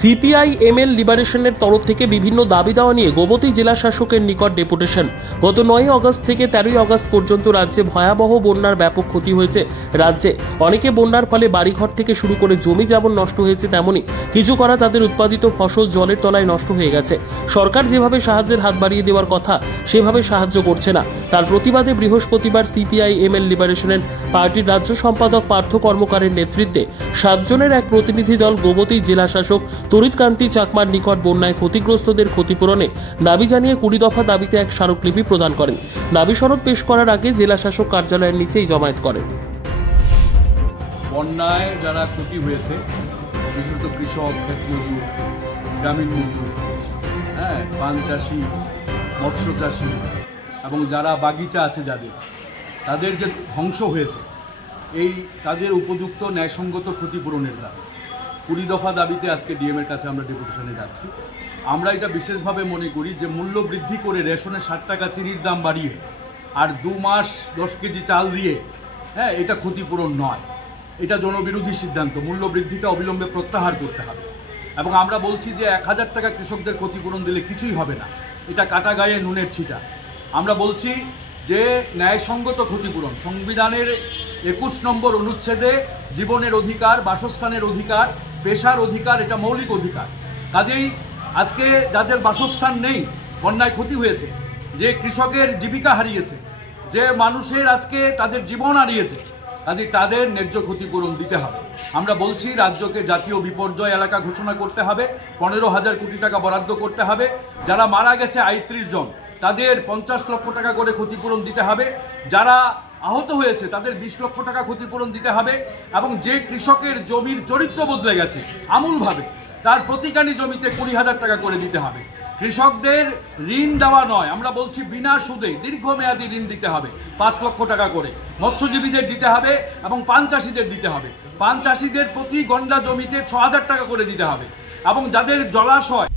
CPIML লিবারেশনের তরফ থেকে বিভিন্ন দাবি দেওয়া নিয়ে গোমতী জেলা শাসকের নিকট ডেপুটেশন। গত 9 আগস্ট থেকে 13 আগস্ট পর্যন্ত রাজ্যে ভয়াবহ বন্যার ব্যাপক ক্ষতি হয়েছে। রাজ্যে অনেকে বন্যার ফলে বাড়িঘর থেকে শুরু করে জমি যেমন নষ্ট হয়েছে, তেমনি কিছু করা তাদের উৎপাদিত ফসল জলের তলায় নষ্ট হয়ে গেছে। সরকার যেভাবে সাহায্যের হাত বাড়িয়ে দেওয়ার কথা সেভাবে সাহায্য করছে না। তার প্রতিবাদে বৃহস্পতিবার সিপিআইএমএল লিবারেশনের পার্টির রাজ্য সম্পাদক পার্থ কর্মকারের নেতৃত্বে 7 জনের এক প্রতিনিধি দল গোমতী জেলা শাসক তরিৎকান্তি চাকমার নিকট বন্যায় ক্ষতিগ্রস্তদের ক্ষতিপূরণে দাবি জানিয়ে 20 দফা দাবিতে এক স্মারকলিপি প্রদান করেন। দাবি সনদ পেশ করার আগে জেলা শাসক কার্যালয়ের নিচেই জমায়েত করেন। বন্যায় যারা ক্ষতি হয়েছে, বিশেষত কৃষক, ক্ষেতমজুর, গ্রামীণ মজুর, পান চাষি, মৎস্য চাষি এবং যারা বাগিচা আছে তাদের যে ধ্বংস হয়েছে, তাদের উপযুক্ত ন্যায়সঙ্গত ক্ষতিপূরণের দাবি 20 দফা দাবিতে আজকে ডিএমের কাছে আমরা ডেপুটেশনে যাচ্ছি। আমরা এটা বিশেষভাবে মনে করি যে মূল্য বৃদ্ধি করে রেশনে 60 টাকা চিনির দাম বাড়িয়ে আর 2 মাস 10 কেজি চাল দিয়ে এটা ক্ষতিপূরণ নয়, এটা জনবিরোধী সিদ্ধান্ত। মূল্য বৃদ্ধিটা অবিলম্বে প্রত্যাহার করতে হবে এবং আমরা বলছি যে 1000 টাকা কৃষকদের ক্ষতিপূরণ দিলে কিছুই হবে না, এটা কাটা গায়ে নুনের ছিটা। আমরা বলছি যে ন্যায়সঙ্গত ক্ষতিপূরণ, সংবিধানের 21 নম্বর অনুচ্ছেদে জীবনের অধিকার, বাসস্থানের অধিকার, পেশার অধিকার, এটা মৌলিক অধিকার। কাজেই আজকে যাদের বাসস্থান নেই, বন্যায় ক্ষতি হয়েছে, যে কৃষকের জীবিকা হারিয়েছে, যে মানুষের আজকে তাদের জীবন হারিয়েছে, কাজেই তাদের ন্যায্য ক্ষতিপূরণ দিতে হবে। আমরা বলছি রাজ্যকে জাতীয় বিপর্যয় এলাকা ঘোষণা করতে হবে, 15,000 কোটি টাকা বরাদ্দ করতে হবে। যারা মারা গেছে 38 জন, তাদের 50 লক্ষ টাকা করে ক্ষতিপূরণ দিতে হবে। যারা আহত হয়েছে তাদের 20 লক্ষ টাকা ক্ষতিপূরণ দিতে হবে এবং যে কৃষকের জমির চরিত্র বদলে গেছে আমূলভাবে, তার প্রতিকানি জমিতে 20,000 টাকা করে দিতে হবে। কৃষকদের ঋণ দেওয়া নয়, আমরা বলছি বিনা সুদে দীর্ঘমেয়াদী ঋণ দিতে হবে 5 লক্ষ টাকা করে। মৎস্যজীবীদের দিতে হবে এবং পান চাষিদের দিতে হবে। পান চাষিদের প্রতি গন্ডা জমিতে 6,000 টাকা করে দিতে হবে এবং যাদের জলাশয়